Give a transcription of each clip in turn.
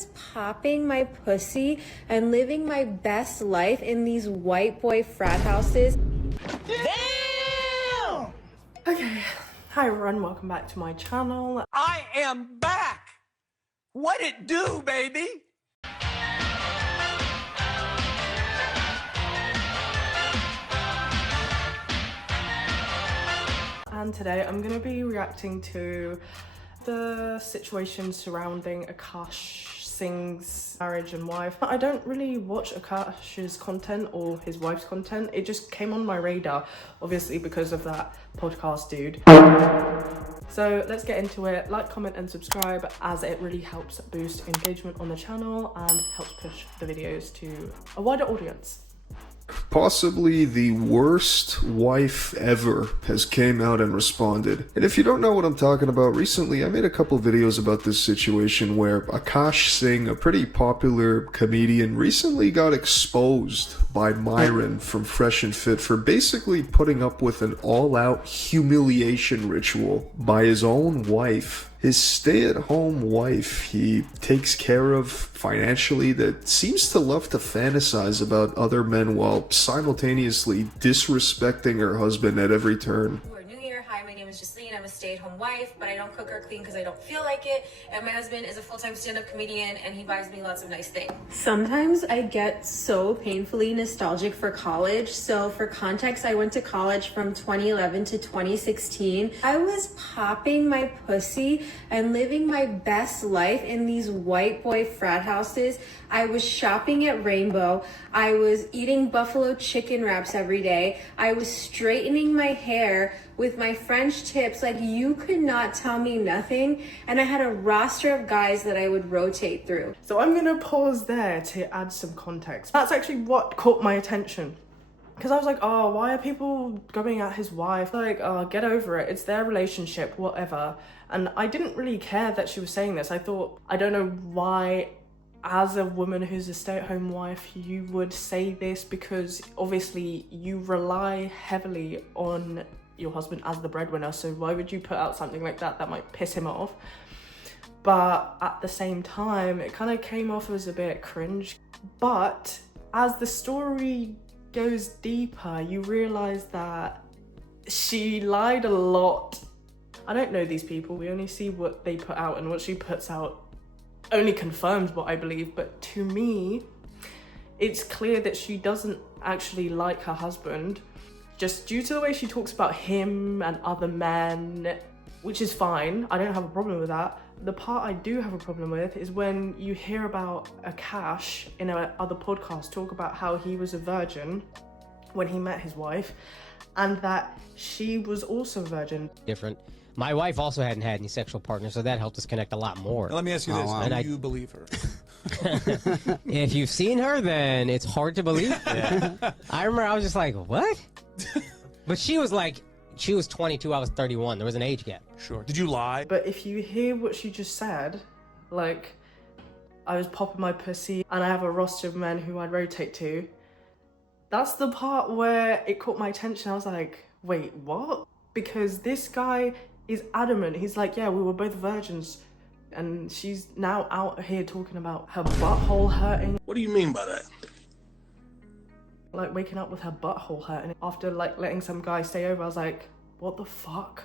was popping my pussy and living my best life in these white boy frat houses. Damn! Okay, hi everyone, welcome back to my channel. I am back! What it do, baby? And today I'm going to be reacting to the situation surrounding Akash Singh's marriage and wife. I don't really watch Akash's content or his wife's content. It just came on my radar, obviously because of that podcast dude. So let's get into it. Like, comment and subscribe, as it really helps boost engagement on the channel and helps push the videos to a wider audience. Possibly the worst wife ever has came out and responded. And if you don't know what I'm talking about, recently I made a couple videos about this situation where Akash Singh, a pretty popular comedian, recently got exposed by Myron from Fresh and Fit for basically putting up with an all-out humiliation ritual by his own wife. His stay-at-home wife he takes care of financially, that seems to love to fantasize about other men while simultaneously disrespecting her husband at every turn. New Year, hi, my name is Jasline. I'm a stay-at-home wife, but I don't cook or clean because I don't feel like it. And my husband is a full-time stand-up comedian and he buys me lots of nice things. Sometimes I get so painfully nostalgic for college. So for context, I went to college from 2011 to 2016. I was popping my pussy and living my best life in these white boy frat houses. I was shopping at Rainbow. I was eating buffalo chicken wraps every day. I was straightening my hair with my French tips. Like, you could not tell me nothing. And I had a roster of guys that I would rotate through. So I'm gonna pause there to add some context. That's actually what caught my attention. Because I was like, oh, why are people going at his wife? Like, oh, get over it. It's their relationship, whatever. And I didn't really care that she was saying this. I thought, I don't know why, as a woman who's a stay-at-home wife, you would say this, because obviously you rely heavily on your husband as the breadwinner. So why would you put out something like that that might piss him off? But at the same time, it kind of came off as a bit cringe. But as the story goes deeper, you realize that she lied a lot. I don't know these people. We only see what they put out, and what she puts out only confirms what I believe. But to me, it's clear that she doesn't actually like her husband, just due to the way she talks about him and other men, which is fine. I don't have a problem with that. The part I do have a problem with is when you hear about Akash in other podcasts talk about how he was a virgin when he met his wife, and that she was also a virgin. Different. My wife also hadn't had any sexual partners, so that helped us connect a lot more. Now, let me ask you this: wow. do you believe her? If you've seen her, then it's hard to believe. Yeah. I remember I was just like, what? But she was like, she was 22, I was 31. There was an age gap. Sure. Did you lie? But if you hear what she just said, like, I was popping my pussy and I have a roster of men who I'd rotate to, that's the part where it caught my attention. I was like, wait, what? Because this guy is adamant. He's like, yeah, we were both virgins. And she's now out here talking about her butthole hurting. What do you mean by that? Like, waking up with her butthole hurting after like letting some guy stay over. I was like, what the fuck?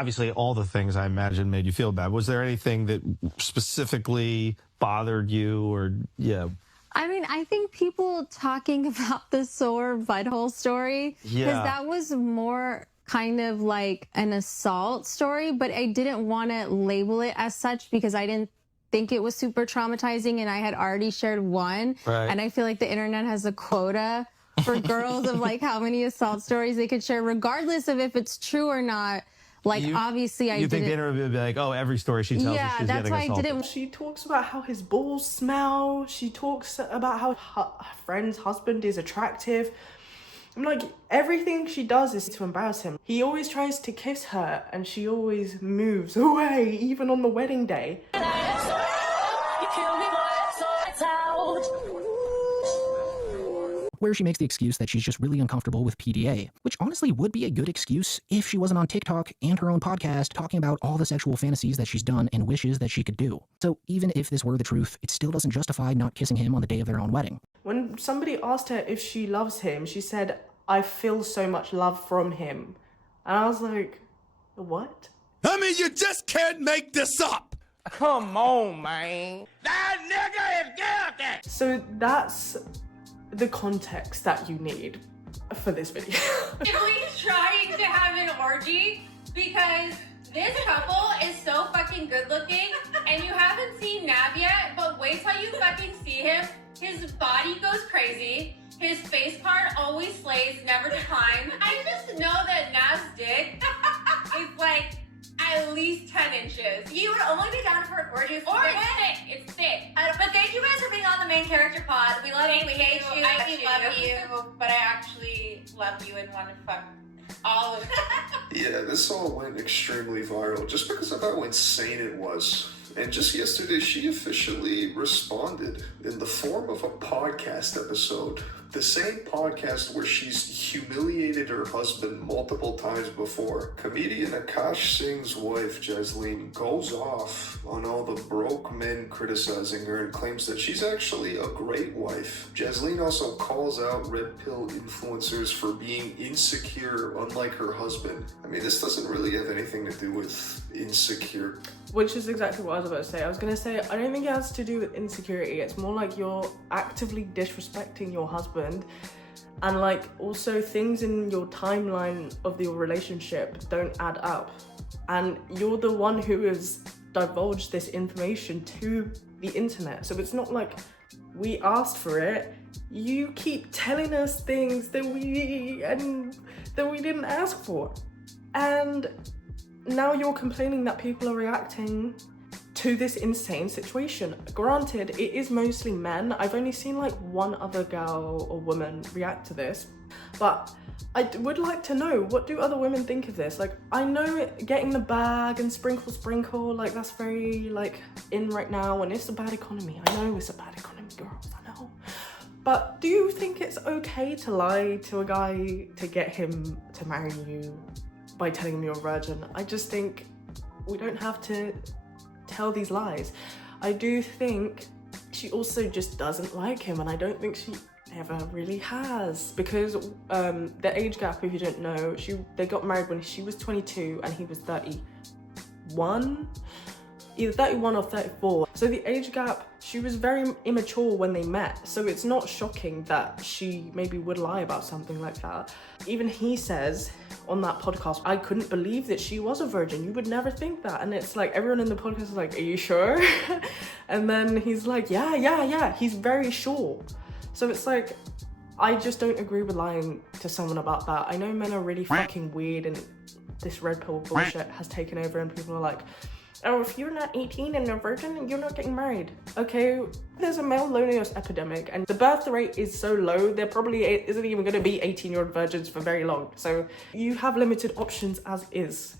Obviously, all the things I imagine made you feel bad. Was there anything that specifically bothered you, or I mean, I think people talking about the sore butthole story, because that was more kind of like an assault story, but I didn't want to label it as such because I didn't think it was super traumatizing, and I had already shared one. Right. And I feel like the internet has a quota for girls of like how many assault stories they could share, regardless of if it's true or not. Like, obviously, you think the internet would be like, oh, every story she tells us she's getting assaulted. I didn't. She talks about how his balls smell. She talks about how her friend's husband is attractive. I'm like, everything she does is to embarrass him. He always tries to kiss her and she always moves away, even on the wedding day. where she makes the excuse that she's just really uncomfortable with PDA, which honestly would be a good excuse if she wasn't on TikTok and her own podcast talking about all the sexual fantasies that she's done and wishes that she could do. So even if this were the truth, it still doesn't justify not kissing him on the day of their own wedding. When somebody asked her if she loves him, she said, "I feel so much love from him." And I was like, what? I mean, you just can't make this up. Come on, man. That nigga is guilty. So that's the context that you need for this video. Emily's trying to have an orgy because this couple is so fucking good looking and you haven't seen Nav yet, but wait till you fucking see him. His body goes crazy. His face part always slays, never declines. I just know that Nav's dick is like at least 10 inches. You would only be down for an orgy if it's thick. But thank you guys for being on the main character pod. We love you, we hate you, I love you, but I actually love you and want to fuck all of you. Yeah, this all went extremely viral just because of how insane it was. And just yesterday, she officially responded in the form of a podcast episode. The same podcast where she's humiliated her husband multiple times before. Comedian Akash Singh's wife, Jasline, goes off on all the broke men criticizing her and claims that she's actually a great wife. Jasline also calls out red pill influencers for being insecure, unlike her husband. I mean, this doesn't really have anything to do with insecure. Which is exactly what I was about to say. I was going to say, I don't think it has to do with insecurity. It's more like you're actively disrespecting your husband. And like also things in your timeline of your relationship don't add up. And you're the one who has divulged this information to the internet. So it's not like we asked for it. You keep telling us things that we didn't ask for. And now you're complaining that people are reacting to this insane situation. Granted, it is mostly men. I've only seen like one other girl or woman react to this, but I would like to know, what do other women think of this? Like, I know getting the bag and sprinkle, like that's very like in right now, and it's a bad economy. I know it's a bad economy, girls, I know. But do you think it's okay to lie to a guy to get him to marry you by telling him you're a virgin? I just think we don't have to tell these lies. I do think she also just doesn't like him, and I don't think she ever really has, because the age gap, if you don't know, they got married when she was 22 and he was 31, either 31 or 34. So the age gap, she was very immature when they met, so it's not shocking that she maybe would lie about something like that. Even he says on that podcast, I couldn't believe that she was a virgin. You would never think that. And it's like everyone in the podcast is like, are you sure? And then he's like, yeah, he's very sure. So it's like, I just don't agree with lying to someone about that. I know men are really fucking weird and this red pill bullshit has taken over and people are like, oh, if you're not 18 and a virgin, you're not getting married. Okay, there's a male loneliness epidemic and the birth rate is so low, there probably isn't even going to be 18-year-old virgins for very long. So you have limited options as is.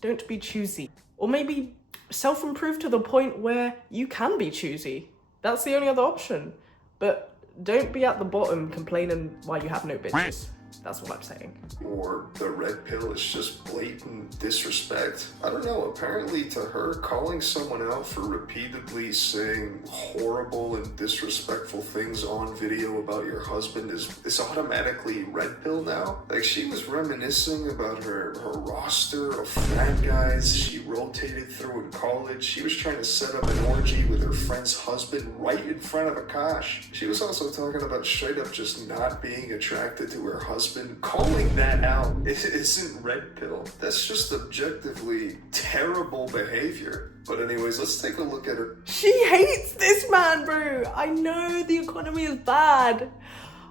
Don't be choosy. Or maybe self-improve to the point where you can be choosy. That's the only other option. But don't be at the bottom complaining why you have no bitches. That's what I'm saying. Or the red pill is just blatant disrespect. I don't know, apparently to her, calling someone out for repeatedly saying horrible and disrespectful things on video about your husband is automatically red pill now. Like, she was reminiscing about her roster of fat guys she rotated through in college. She was trying to set up an orgy with her friend's husband right in front of Akash. She was also talking about straight up just not being attracted to her husband. Calling that out isn't red pill. That's just objectively terrible behavior. But anyways, let's take a look at her. She hates this man, bro. I know the economy is bad,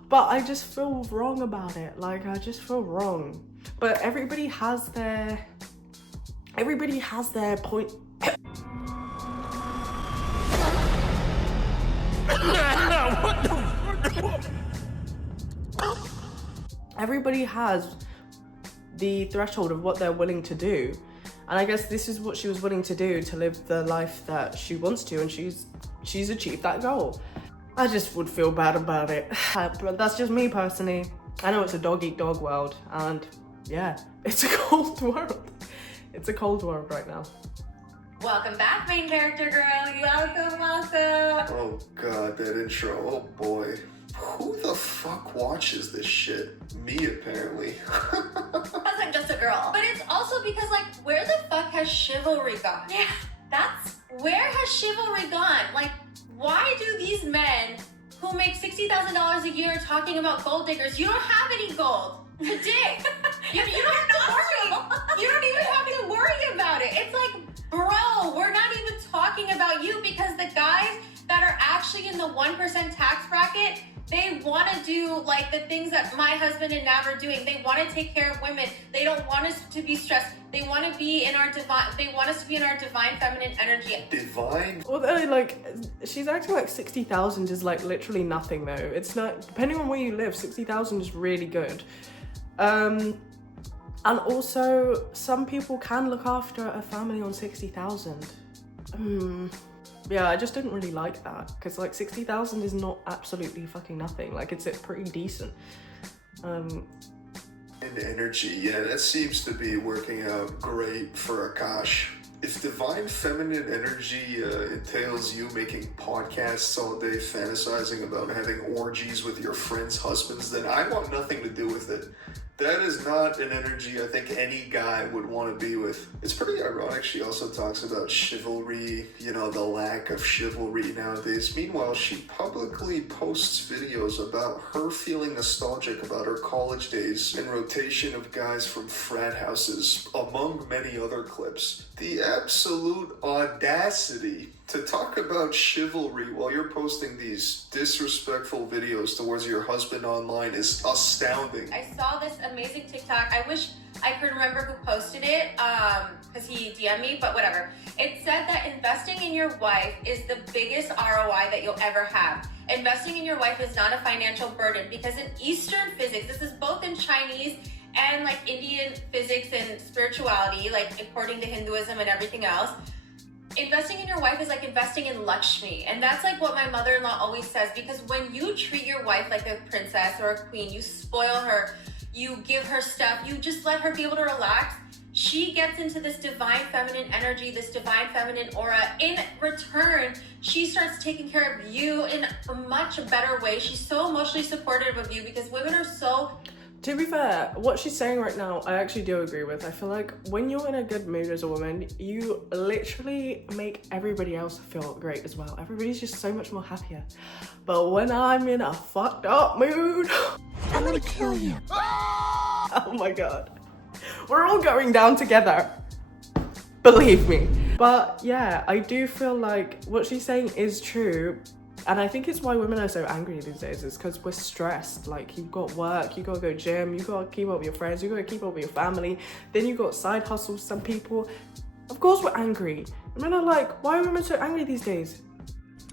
but I just feel wrong about it. Like, I just feel wrong. But everybody has their point. Everybody has the threshold of what they're willing to do. And I guess this is what she was willing to do to live the life that she wants to, and she's achieved that goal. I just would feel bad about it. But that's just me personally. I know it's a dog-eat-dog world, and yeah, it's a cold world. It's a cold world right now. Welcome back, main character girl. Welcome. Oh god, that intro. Oh boy. Who the fuck watches this shit? Me, apparently. Because I'm just a girl. But it's also because, like, where the fuck has chivalry gone? Yeah, where has chivalry gone? Like, why do these men who make $60,000 a year talking about gold diggers, you don't have any gold to dig. You don't even have to worry about it. It's like, bro, we're not even talking about you, because the guys that are actually in the 1% tax bracket, they want to do like the things that my husband and Nav are doing. They want to take care of women. They don't want us to be stressed. They want to be in our divine. They want us to be in our divine feminine energy. Divine? Although, like, she's acting like 60,000 is like literally nothing though. It's not, depending on where you live, 60,000 is really good. And also, some people can look after a family on 60,000. Yeah, I just didn't really like that, because like 60,000 is not absolutely fucking nothing. Like, it's pretty decent. And energy, yeah, that seems to be working out great for Akash. If divine feminine energy entails you making podcasts all day, fantasizing about having orgies with your friends' husbands, then I want nothing to do with it. That is not an energy I think any guy would want to be with. It's pretty ironic she also talks about chivalry, you know, the lack of chivalry nowadays. Meanwhile, she publicly posts videos about her feeling nostalgic about her college days and rotation of guys from frat houses, among many other clips. The absolute audacity to talk about chivalry while you're posting these disrespectful videos towards your husband online is astounding. I saw this amazing TikTok. I wish I could remember who posted it, because he DM'd me, but whatever. It said that investing in your wife is the biggest ROI that you'll ever have. Investing in your wife is not a financial burden, because in Eastern physics, this is both in Chinese and like Indian physics and spirituality, like according to Hinduism and everything else, investing in your wife is like investing in Lakshmi. And that's like what my mother-in-law always says, because when you treat your wife like a princess or a queen, you spoil her, you give her stuff, you just let her be able to relax, she gets into this divine feminine energy, this divine feminine aura. In return, she starts taking care of you in a much better way. She's so emotionally supportive of you, because women are so... To be fair, what she's saying right now, I actually do agree with. I feel like when you're in a good mood as a woman, you literally make everybody else feel great as well. Everybody's just so much more happier. But when I'm in a fucked up mood, I'm gonna kill you. oh my god. We're all going down together. Believe me. But yeah, I do feel like what she's saying is true. And I think it's why women are so angry these days, is because we're stressed. Like, you've got work, you gotta go gym, you gotta keep up with your friends, you gotta keep up with your family, then you got side hustles, some people. Of course we're angry. Men are like, why are women so angry these days?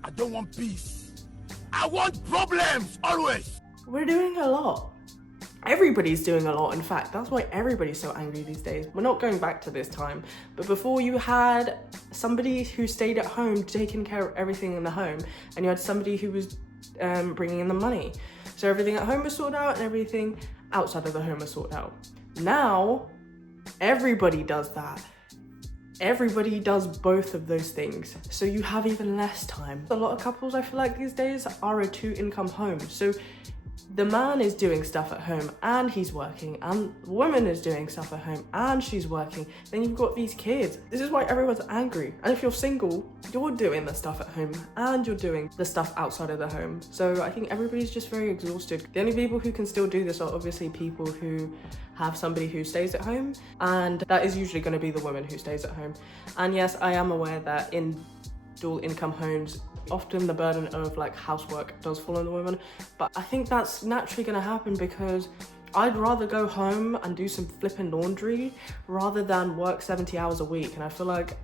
I don't want peace. I want problems, always. We're doing a lot. Everybody's doing a lot, in fact. That's why everybody's so angry these days. We're not going back to this time. But before, you had somebody who stayed at home taking care of everything in the home, and you had somebody who was bringing in the money. So everything at home was sorted out and everything outside of the home was sorted out. Now, everybody does that. Everybody does both of those things. So you have even less time. A lot of couples, I feel like these days, are a 2-income home. So the man is doing stuff at home and he's working, and the woman is doing stuff at home and she's working. Then you've got these kids. This is why everyone's angry. And if you're single, you're doing the stuff at home and you're doing the stuff outside of the home. So I think everybody's just very exhausted. The only people who can still do this are obviously people who have somebody who stays at home, and that is usually going to be the woman who stays at home. And yes, I am aware that in dual income homes, often the burden of like housework does fall on the women, but I think that's naturally going to happen, because I'd rather go home and do some flipping laundry rather than work 70 hours a week. And I feel like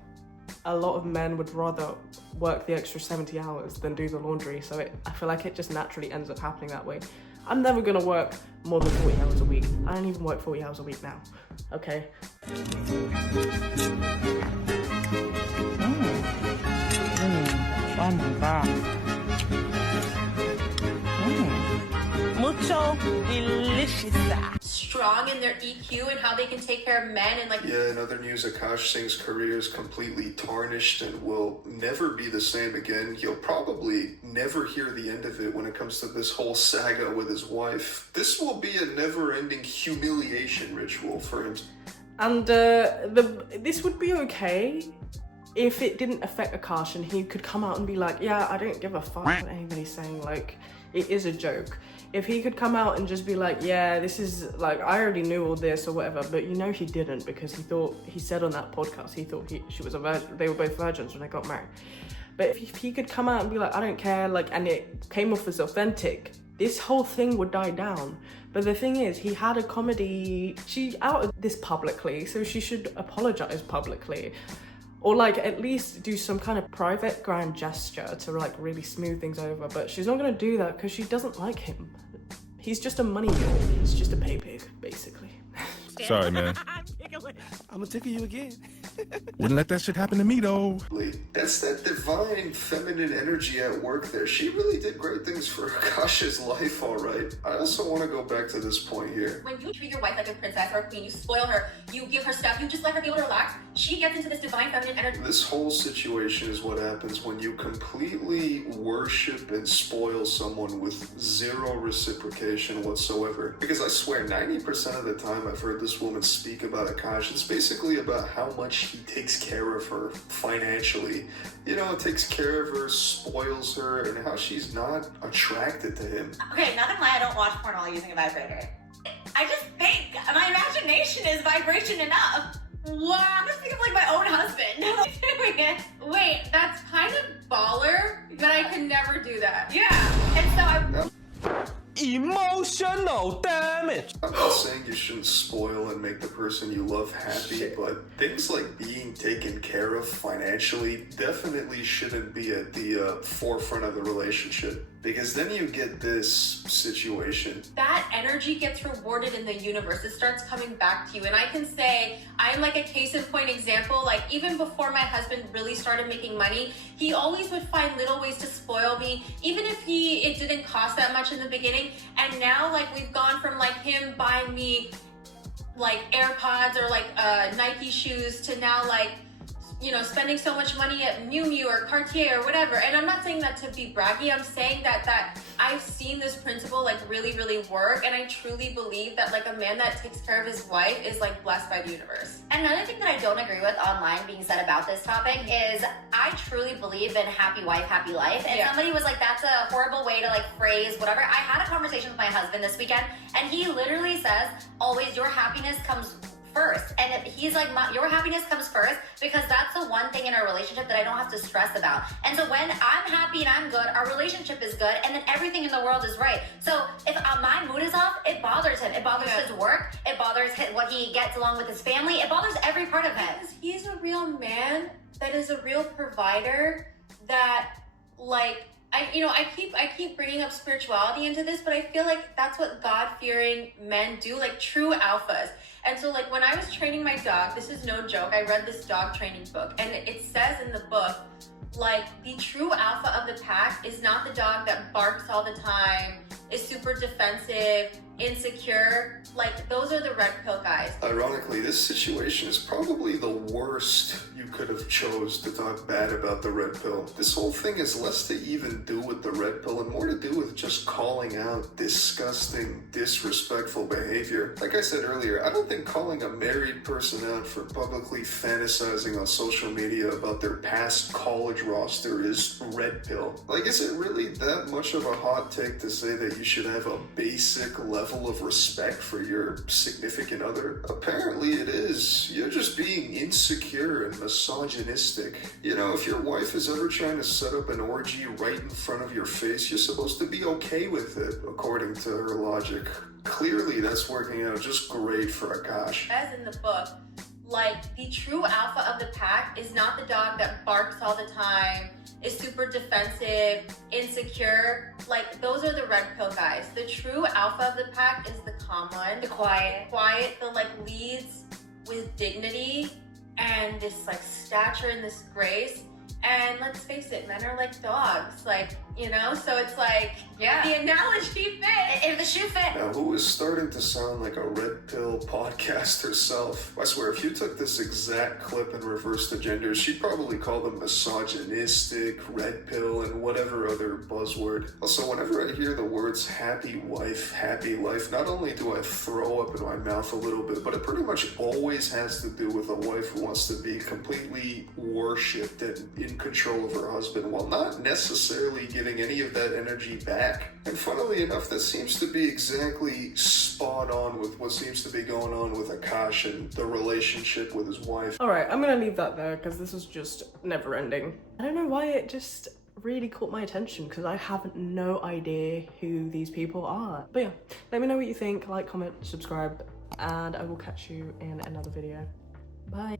a lot of men would rather work the extra 70 hours than do the laundry. So I feel like it just naturally ends up happening that way. I'm never going to work more than 40 hours a week. I don't even work 40 hours a week now. Okay. Oh my god. delicious. Strong in their EQ and how they can take care of men and like. Yeah, in other news, Akash Singh's career is completely tarnished and will never be the same again. You'll probably never hear the end of it when it comes to this whole saga with his wife. This will be a never-ending humiliation ritual for him. And this would be okay if it didn't affect Akash and he could come out and be like, yeah, I don't give a fuck what anybody's saying, like, it is a joke. If he could come out and just be like, yeah, this is, like, I already knew all this or whatever, but you know he didn't, because he said on that podcast, he thought she was a virgin, they were both virgins when they got married. But if he could come out and be like, I don't care, like, and it came off as authentic, this whole thing would die down. But the thing is, he had a comedy, she outed this publicly, so she should apologize publicly. Or like at least do some kind of private grand gesture to like really smooth things over. But she's not gonna do that because she doesn't like him. He's just a money mule. He's just a pay pig, basically. Sorry, man. I'm gonna tickle you again. Wouldn't let that shit happen to me, though. That's that divine feminine energy at work there. She really did great things for Akash's life, all right. I also want to go back to this point here. When you treat your wife like a princess or a queen, you spoil her, you give her stuff, you just let her be able to relax, she gets into this divine feminine energy. This whole situation is what happens when you completely worship and spoil someone with zero reciprocation whatsoever. Because I swear 90% of the time I've heard this woman speak about Akash, it's basically about how much he takes care of her financially. You know, takes care of her, spoils her, and how she's not attracted to him. Okay, not gonna lie, I don't watch porn while using a vibrator. I just think my imagination is vibration enough. Wow, I'm just thinking of like my own husband. Wait, that's kind of baller, but I could never do that. Yeah, and so I... Emotional damage. I'm not saying you shouldn't spoil and make the person you love happy, but things like being taken care of financially definitely shouldn't be at the forefront of the relationship. Because then you get this situation. That energy gets rewarded in the universe. It starts coming back to you. And I can say, I'm like a case in point example. Like even before my husband really started making money, he always would find little ways to spoil me. Even if it didn't cost that much in the beginning. And now like we've gone from like him buying me like AirPods or like Nike shoes to now like, you know, spending so much money at Miu Miu or Cartier or whatever. And I'm not saying that to be braggy. I'm saying that I've seen this principle like really, really work. And I truly believe that like a man that takes care of his wife is like blessed by the universe. And another thing that I don't agree with online being said about this topic is I truly believe in happy wife, happy life. And somebody was like, that's a horrible way to like phrase whatever. I had a conversation with my husband this weekend and he literally says, always your happiness comes first. And he's like, your happiness comes first because that's the one thing in our relationship that I don't have to stress about. And so when I'm happy and I'm good, our relationship is good, and then everything in the world is right. So if my mood is off, it bothers him. It bothers his work. It bothers what he gets along with his family. It bothers every part of him. Because he's a real man that is a real provider that like, I keep bringing up spirituality into this, but I feel like that's what God-fearing men do, like true alphas. And so like when I was training my dog, this is no joke, I read this dog training book and it says in the book, like the true alpha of the pack is not the dog that barks all the time, is super defensive, insecure. Like those are the red pill guys. Ironically, this situation is probably the worst you could have chose to talk bad about the red pill. This whole thing is less to even do with the red pill and more to do with just calling out disgusting, disrespectful behavior. Like I said earlier, I don't think calling a married person out for publicly fantasizing on social media about their past college roster is red pill. Like, is it really that much of a hot take to say that you should have a basic level of respect for your significant other? Apparently it is. You're just being insecure and misogynistic. You know, if your wife is ever trying to set up an orgy right in front of your face, you're supposed to be okay with it, according to her logic. Clearly that's working out just great for Akash. As in the book, like the true alpha of the pack is not the dog that barks all the time, is super defensive, insecure. Like those are the red pill guys. The true alpha of the pack is the calm one, the quiet, the like leads with dignity and this like stature and this grace. And let's face it, men are like dogs, like, you know? So it's like, yeah, the analogy fit. If the shoe fit. Now, who is starting to sound like a red pill podcast herself? I swear, if you took this exact clip and reversed the genders, she'd probably call them misogynistic, red pill, and whatever other buzzword. Also, whenever I hear the words happy wife, happy life, not only do I throw up in my mouth a little bit, but it pretty much always has to do with a wife who wants to be completely worshipped and in control of her husband while not necessarily giving any of that energy back. And funnily enough, that seems to be exactly spot on with what seems to be going on with Akash and the relationship with his wife. Alright, I'm gonna leave that there because this is just never ending. I don't know why it just really caught my attention because I have no idea who these people are. But yeah, let me know what you think, like, comment, subscribe, and I will catch you in another video. Bye.